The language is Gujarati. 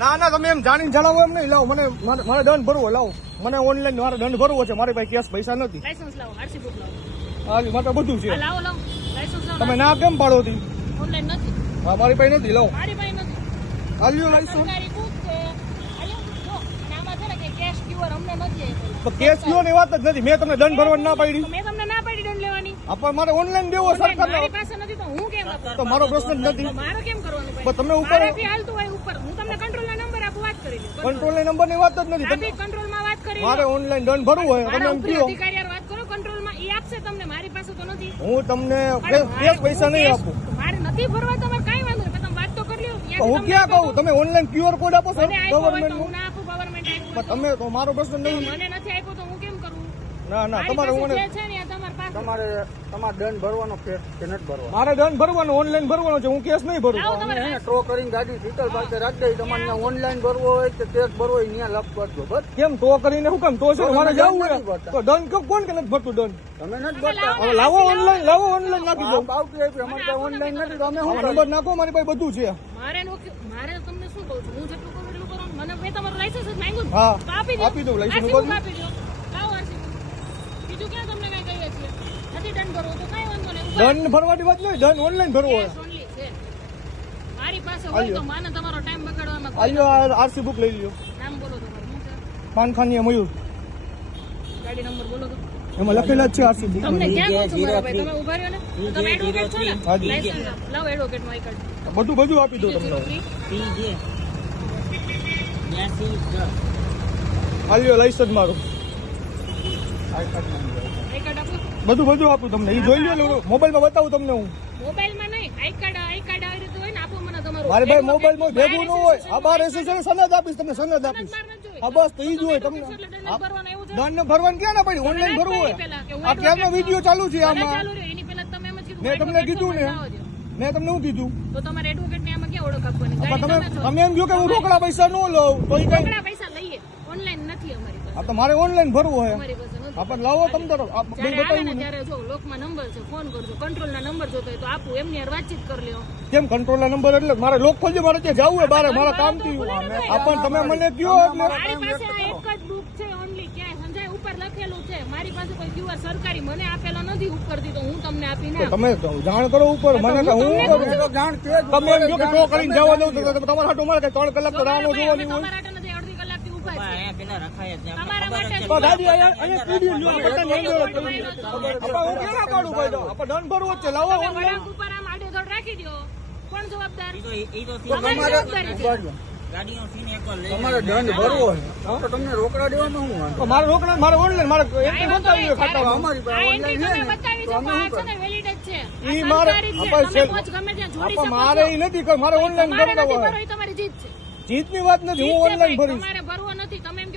ના ના તમે એમ જાણીને જણાવો એમ નહીં. લાવો મને મારે મારે દંડ ભરવો લાવો. મને ઓનલાઈન મારે દંડ ભરવો છે. મારી પાસે કેશ પૈસા નથી. લાયસન્સ લાવો આરસી બુક લાવો. હાલી માટે બધું છે. લાવો લાવો. લાયસન્સ લાવો તમે ના કેમ પાડો હતી ઓનલાઈન નથી. હા મારી પાસે નથી લાવો. મારી હાલ્યો લાઈસન્સ કેશ કયો ની વાત જ નથી. મેં તમને દંડ ભરવા ના પાડી. મેં તમને ના પાડી દંડ લેવાની. આપણ મારે ઓનલાઈન દેવો સરકાર મારી પાસે નથી તો હું કેમ તો મારો પ્રશ્ન જ નથી. મારો કેમ કરવાનો તમે ઉપર હાલતું હોય ઉપર. હું તમને કંટ્રોલના નંબર આપું વાત કરી લ્યો કંટ્રોલ નંબરની વાત જ નથી. કંટ્રોલમાં વાત કરી મારે ઓનલાઈન દંડ ભરવું હોય તમે એમ કયો હું તમને કેશ પૈસા નહીં આપું. મારે નથી ભરવા તમારે કઈ વાંધો નહીં તમે વાત તો કરી લ્યો હું ક્યાં કહું? તમે ઓનલાઈન ક્યુઆર કોડ આપો આપ્યો ગવર્મેન્ટ તમે તો મારો પ્રશ્ન નહીં મને નથી આપ્યો તો હું કેમ કરું? ના ના મારી તમારે હું છે તમારી પાસે તમારે દંડ ભરવાનો કે કે નથી ભરવાનો? મારે દંડ ભરવાનો ઓનલાઈન ભરવાનો છે હું કેસ નહીં ભરું. એને ટ્રો કરીને ગાડી શીતલ પાસે રાખી દઈ તમારે ત્યાં ઓનલાઈન ભરવો હોય કે ચેક ભરવો હોય ત્યાં લખ કરજો બસ. કેમ તો કરીને શું કામ? તો છે મારે જવું હોય તો દંડ કેમ કોણ કે નથી ભરતું દંડ? તમે નથી ભરતા. હવે લાવો ઓનલાઈન લાવો ઓનલાઈન નાખી દો બાવકી આપી અમારે ત્યાં ઓનલાઈન નથી તો અમે હું નંબર નાખો મારી પાસે બધું છે. મારે મારે તમને શું કહું છું હું જેટલું કરું એટલું કરો મને મેં તમારું લાયસન્સ માંગ્યું. હા આપી દઉં લાયસન્સ આપી દો લાવો RC book. બીજું ક્યાં તમને કઈ કહીએ છીએ નથી દંડ ભરવો તો કઈ વાંધો નહીં ઉપર દંડ ભરવાની વાત નહીં દંડ ઓનલાઈન ભરવો હોય. Cash only છે. મારી પાસે હોય તો માને તમારો ટાઈમ બગાડવામાં આલ્યો આરસી બુક લઈ લ્યો. નામ બોલો તમારું શું મયુર ગાડી નંબર બોલો તો. એમાં લખેલા જ છે આરસી બુક તમને ક્યાં કહું ભાઈ? તમે ઊભા રહ્યો ને? તમે એડવોકેટ છો ને? હાજી. લાયસન્સ એડવોકેટનું કાર્ડ બધું બધું આપી દો તમને. આલ્યો લાયસન્સ મારું. આઈ કાર્ડ આપો. બધું બધું આપું તમને. એ જોઈ લો મોબાઈલમાં બતાવું તમને હું. મોબાઈલમાં નહીં આઈ કાર્ડ આઈ કાર્ડ આવી રીતે હોય ને આપો મને તમારું. મારે ભાઈ મોબાઈલમાં ભેગું ન હોય. આ બાર એસોસિએશન સનદ આપીશ તમને સનદ આપીશ. બસ તો ઈ જ હોય તમને. દંડ ભરવાનો ક્યાં ના પડી ઓનલાઈન ભરવું હોય. આ ક્યારનો વીડિયો ચાલુ છે આમાં? મેં તમને કીધું ને. મેં તમને શું કીધું? તો તમારે એડવોકેટ ને આમાં ક્યાં ઓળખ આપવાની? તમે તમે એમ કહ્યું કે હું રોકડા પૈસા ન લઉં તો ઈ કઈ રોકડા પૈસા લઈએ. ઓનલાઈન નથી અમારી પાસે. આ તો મારે ઓનલાઈન ભરવું હોય. અમારી પાસે નથી આ પણ લાવો તમ તો. આ બે જ્યારે ને બતાવ્યું ત્યારે જો લોકમાં નંબર છે ફોન કરજો કંટ્રોલ ના નંબર જોતો હોય તો આપું એમની હારે વાતચીત કરી લ્યો. કેમ કંટ્રોલ નંબર એટલે મારે લોક ખોલજો મારે ત્યાં જવું હોય બારે મારા કામથી આ આપણ તમે મને કયો એટલે? મારી પાસે આ એક જ બુક છે ઓનલી ક્યાંય સમજાય? ઉપર લખેલું છે. મારી પાસે કોઈ ક્યુઆર સરકારી મને આપેલો નથી ઉપરથી તો હું તમને આપીને ના તમે જાણ કરો ઉપર. મને તો હું જાણ તે તમે એમ કહો કે ટો કરીને જવા દઉં તો તમારા હાટો મારે કે ત્રણ કલાક તો રાહ ન જોવાની હોય. તો અહીંયા લ્યો આપણે ભાઈ તો? આપણે દંડ ભરવો છે લાવો ઓનલાઈન ઉપર આમ આડેધડ રાખી દો. કોણ જવાબદાર? ઈ તો ઈ તો તમારી દંડ ભરવો તો તમને રોકડા દેવામાં હું વાંધો? મારે રોકડા મારે ઓનલાઈન મારે એન્ટ્રી બતાવી ખાતા અમારી પાસે ઓનલાઈન છે ઈ મારે- આપણે તમે છે- પોચ ગમે ત્યાં જોડી પણ શકો મારે છો. ઈ નથી મારે ઓનલાઈન ભરવું, એ જીતની જીતની વાત નથી હું ઓનલાઈન ભરીશ. minutitos me